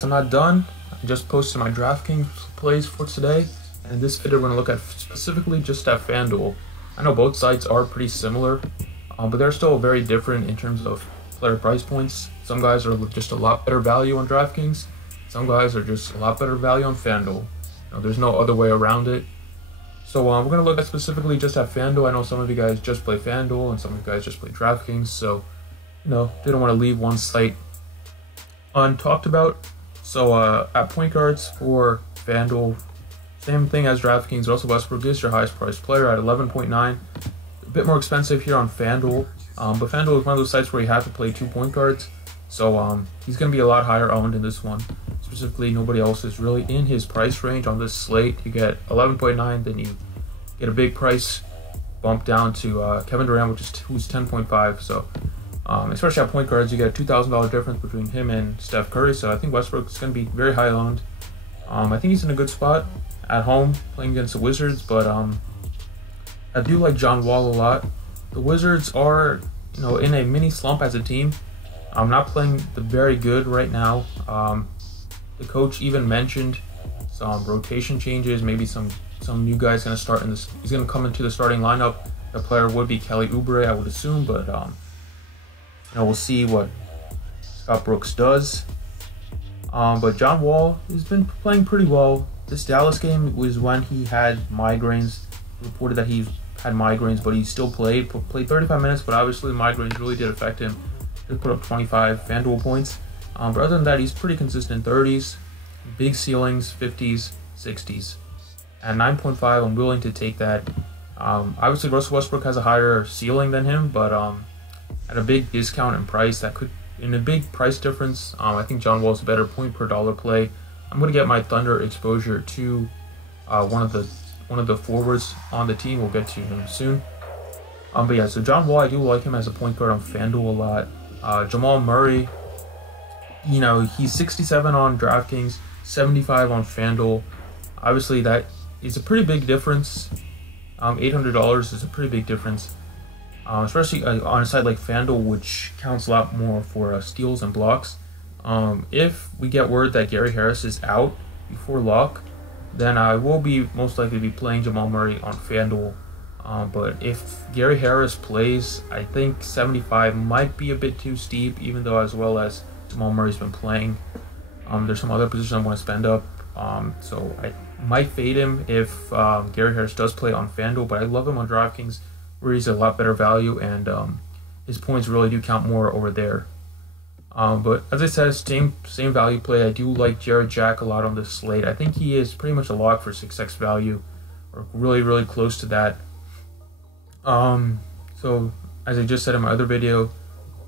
I'm not done. I just posted my DraftKings plays for today, and in this video we're going to look at specifically just at FanDuel. I know both sites are pretty similar, but they're still very different in terms of player price points. Some guys are just a lot better value on DraftKings. Some guys are just a lot better value on FanDuel. There's no other way around it. So we're going to look at specifically just at FanDuel. I know some of you guys just play FanDuel and some of you guys just play DraftKings, so didn't want to leave one site untalked about. So at point guards for FanDuel, same thing as DraftKings. Russell Westbrook is your highest priced player at 11.9. A bit more expensive here on FanDuel, but FanDuel is one of those sites where you have to play 2 point guards. So he's going to be a lot higher owned in this one. Specifically, nobody else is really in his price range on this slate. You get 11.9, then you get a big price bump down to Kevin Durant, who's 10.5. So especially at point guards, you get a $2,000 difference between him and Steph Curry. So I think Westbrook is going to be very high owned. I think he's in a good spot at home playing against the Wizards, but I do like John Wall a lot. The Wizards are, in a mini slump as a team. I'm not playing the very good right now. The coach even mentioned some rotation changes, maybe some new guys going to start in this. He's going to come into the starting lineup. The player would be Kelly Oubre, I would assume, but we'll see what Scott Brooks does. But John Wall has been playing pretty well. This Dallas game was when he had migraines. Reported that he had migraines, but he still played 35 minutes. But obviously, migraines really did affect him. He put up 25 FanDuel points. But other than that, he's pretty consistent. 30s, big ceilings, 50s, 60s. At 9.5, I'm willing to take that. Obviously, Russell Westbrook has a higher ceiling than him, but at a big discount in price, in a big price difference, I think John Wall's a better point per dollar play. I'm going to get my Thunder exposure to one of the forwards on the team. We'll get to him soon. But yeah, so John Wall, I do like him as a point guard on FanDuel a lot. Jamal Murray, he's 67 on DraftKings, 75 on FanDuel. Obviously, that is a pretty big difference. $800 is a pretty big difference. Especially on a site like FanDuel, which counts a lot more for steals and blocks. If we get word that Gary Harris is out before lock, then I will be most likely be playing Jamal Murray on FanDuel. But if Gary Harris plays, I think 75 might be a bit too steep, even though as well as Jamal Murray's been playing. There's some other positions I want to spend up. So I might fade him if Gary Harris does play on FanDuel, but I love him on DraftKings, where he's a lot better value, and his points really do count more over there. But as I said, same value play. I do like Jared Jack a lot on this slate. I think he is pretty much a lock for 6x value, or really, really close to that. So as I just said in my other video,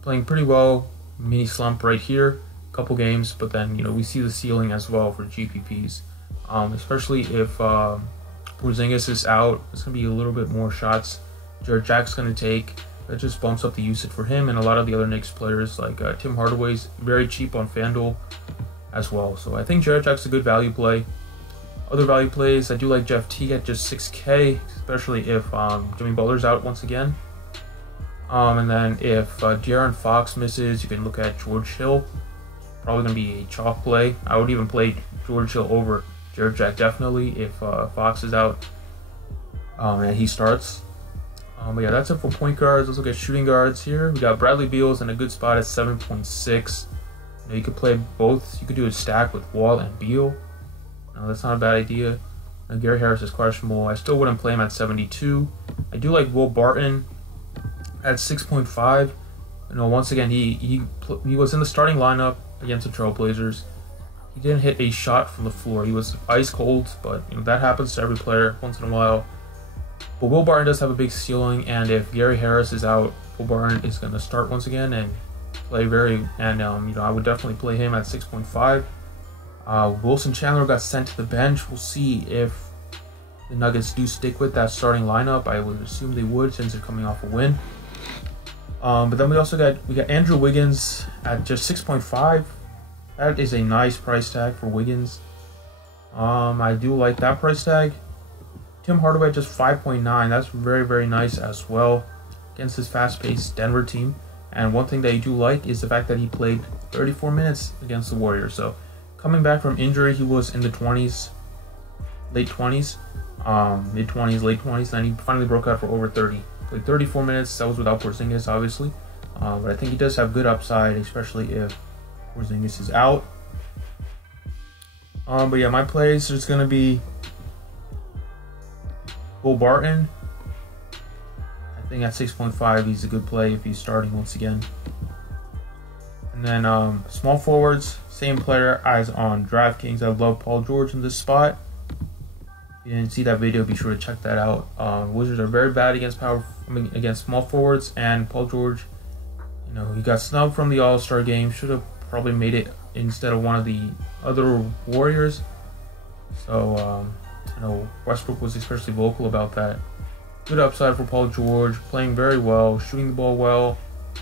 playing pretty well, mini slump right here, couple games, but then we see the ceiling as well for GPPs. Especially if Porzingis is out, it's gonna be a little bit more shots Jared Jack's going to take. That just bumps up the usage for him and a lot of the other Knicks players, like Tim Hardaway's very cheap on FanDuel as well. So I think Jared Jack's a good value play. Other value plays, I do like Jeff Teague at just 6K, especially if Jimmy Butler's out once again. And then if De'Aaron Fox misses, you can look at George Hill. Probably going to be a chalk play. I would even play George Hill over Jared Jack definitely if Fox is out and he starts. But yeah, that's it for point guards. Let's look at shooting guards here. We got Bradley Beal's in a good spot at 7.6. You could play both. You could do a stack with Wall and Beal. That's not a bad idea. Gary Harris is questionable. I still wouldn't play him at 72. I do like Will Barton at 6.5. Once again, he was in the starting lineup against the Trailblazers. He didn't hit a shot from the floor. He was ice cold, but that happens to every player once in a while. But Will Barton does have a big ceiling, and if Gary Harris is out, Will Barton is going to start once again and play I would definitely play him at 6.5. Wilson Chandler got sent to the bench. We'll see if the Nuggets do stick with that starting lineup. I would assume they would, since they're coming off a win. But then we got Andrew Wiggins at just 6.5. That is a nice price tag for Wiggins. I do like that price tag. Tim Hardaway just 5.9. That's very, very nice as well against this fast-paced Denver team. And one thing that you do like is the fact that he played 34 minutes against the Warriors. So coming back from injury, he was in the 20s, late 20s, mid 20s, late 20s. Then he finally broke out for over 30. Played 34 minutes. That was without Porzingis, obviously. But I think he does have good upside, especially if Porzingis is out. But yeah, my plays is going to be Will Barton. I think at 6.5, he's a good play if he's starting once again. And then small forwards, same player as on DraftKings. I love Paul George in this spot. If you didn't see that video, be sure to check that out. Wizards are very bad against small forwards, and Paul George, you know, he got snubbed from the All-Star game. Should have probably made it instead of one of the other Warriors. So you know, Westbrook was especially vocal about that. Good upside for Paul George, playing very well, shooting the ball well,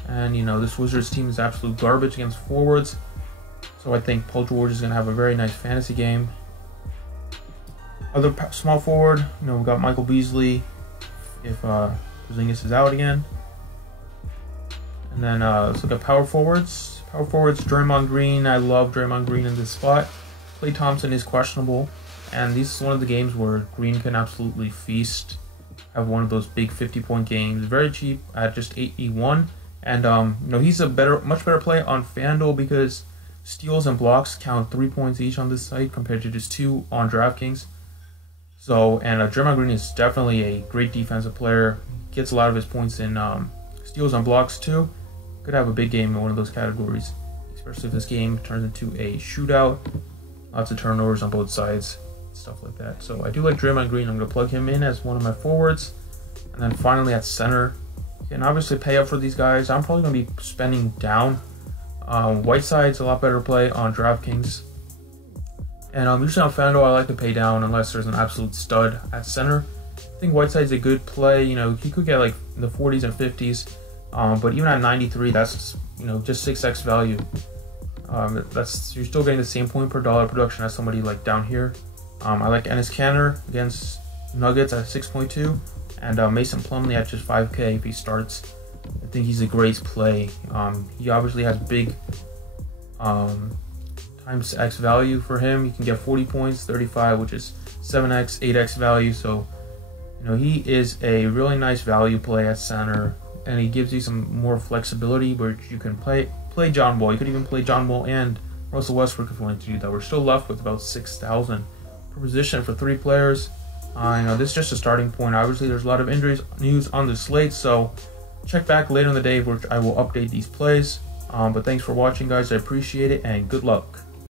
and you know, this Wizards team is absolute garbage against forwards. So I think Paul George is going to have a very nice fantasy game. Other small forward, you know, we've got Michael Beasley if Porzingis is out again. And then let's look at power forwards. Power forwards, Draymond Green. I love Draymond Green in this spot. Klay Thompson is questionable, and this is one of the games where Green can absolutely feast. Have one of those big 50-point games. Very cheap at just 8E1, and you know, he's a much better play on FanDuel because steals and blocks count 3 points each on this site compared to just 2 on DraftKings. So, and Draymond Green is definitely a great defensive player. Gets a lot of his points in steals and blocks too. Could have a big game in one of those categories, especially if this game turns into a shootout. Lots of turnovers on both sides, stuff like that. So I do like Draymond Green. I'm going to plug him in as one of my forwards. And then finally at center, you can obviously pay up for these guys. I'm probably going to be spending down. Whiteside's a lot better play on DraftKings. And usually on FanDuel, I like to pay down unless there's an absolute stud at center. I think Whiteside's a good play. You know, he could get like in the 40s and 50s. But even at 93, that's, you know, just 6x value. You're still getting the same point per dollar production as somebody like down here. I like Enes Kanter against Nuggets at 6.2, and Mason Plumlee at just 5K if he starts. I think he's a great play. He obviously has big times X value for him. You can get 40 points, 35, which is 7X, 8X value. So, you know, he is a really nice value play at center, and he gives you some more flexibility where you can play John Wall. You could even play John Wall and Russell Westbrook if you wanted to do that. We're still left with about 6,000 per position for 3 players. You know, this is just a starting point. Obviously, there's a lot of injuries news on the slate, so check back later in the day, which I will update these plays. But thanks for watching, guys. I appreciate it, and good luck.